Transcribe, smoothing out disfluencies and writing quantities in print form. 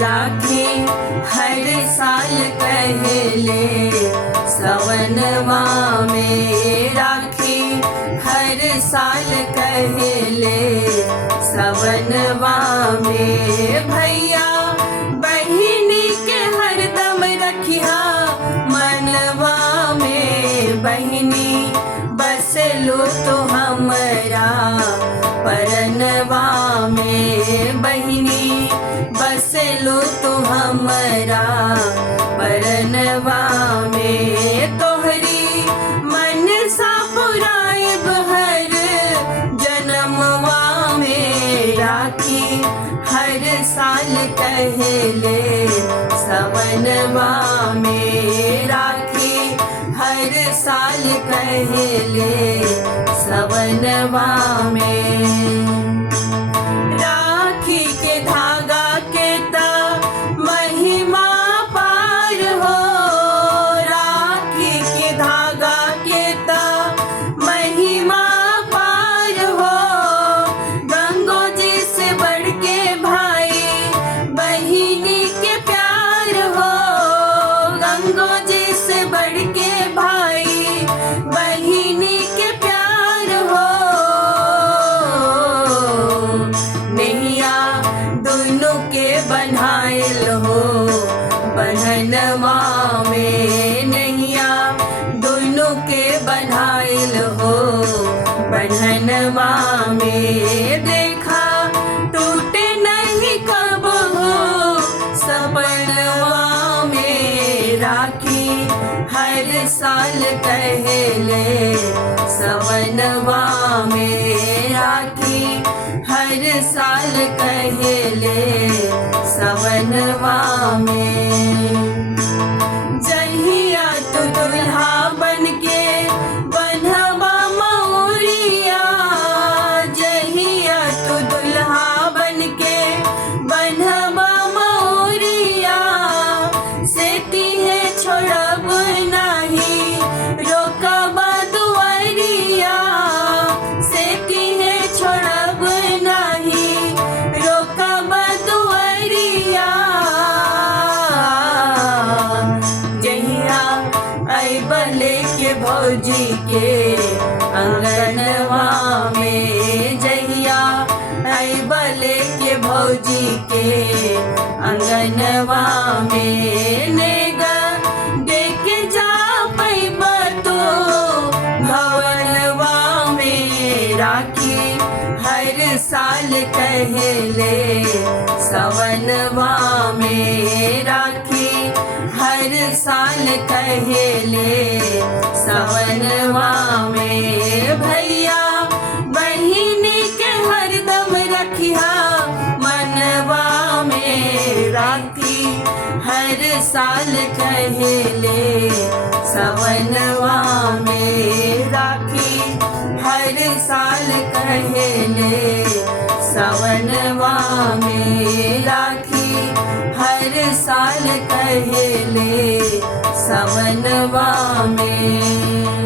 राखी हर साल कहले सवनवा में, राखी हर साल कहले सवनवा में। भैया बहिनी के हरदम रखिया मनवा में, बहिनी बसलो तो हमरा परनवा में, बहिनी बसलो तो हमरा परनवा में। तोहरी मन सा पुराइब हर जन्मवा में, राखी हर साल कहले सवनवा में, राखी हर साल कहले सवनवा में। राखी के धागा के ता महिमा पार हो, राखी के धागा के ता महिमा पार हो। गंगो जी से बढ़ के भाई बहिनी के प्यार हो, गंगो जी से बढ़ के भाई बहिनी के प्यार हो। नैया दोनों के बन्हाइल हो बन्हनवा में, नैया दोनों के बन्हाइल हो बन्हनवा में। देखा टूटे नहीं कब हो सपनवा में, राखी हर साल कहले सवनवा में, राखी हर साल कहले सवनवा में। जहिया तो दुल्हा बनके बन्हवा मौरिया, जहिया तो दुल्हा बनके बन्हवा मौरिया। सेती है छोड़ब नाही रोकब दुआरिया, सेती है छोड़ब नाही रोकब दुआरिया। जहिया अइबले के भौजी के अंगनवा में, जहिया अइबले के भौजी के अंगनवा में। नेगा देके जा पैब तो भवनवा में, राखी हर साल कहले सवनवा में, राखी हर साल कहले सवनवा में। भैया बहिनी के हरदम रखिया मनवा में, राखी हर साल कहले सवनवा में, राखी हर साल कहले सवनवा में, राखी हर साल कहले सवनवा में।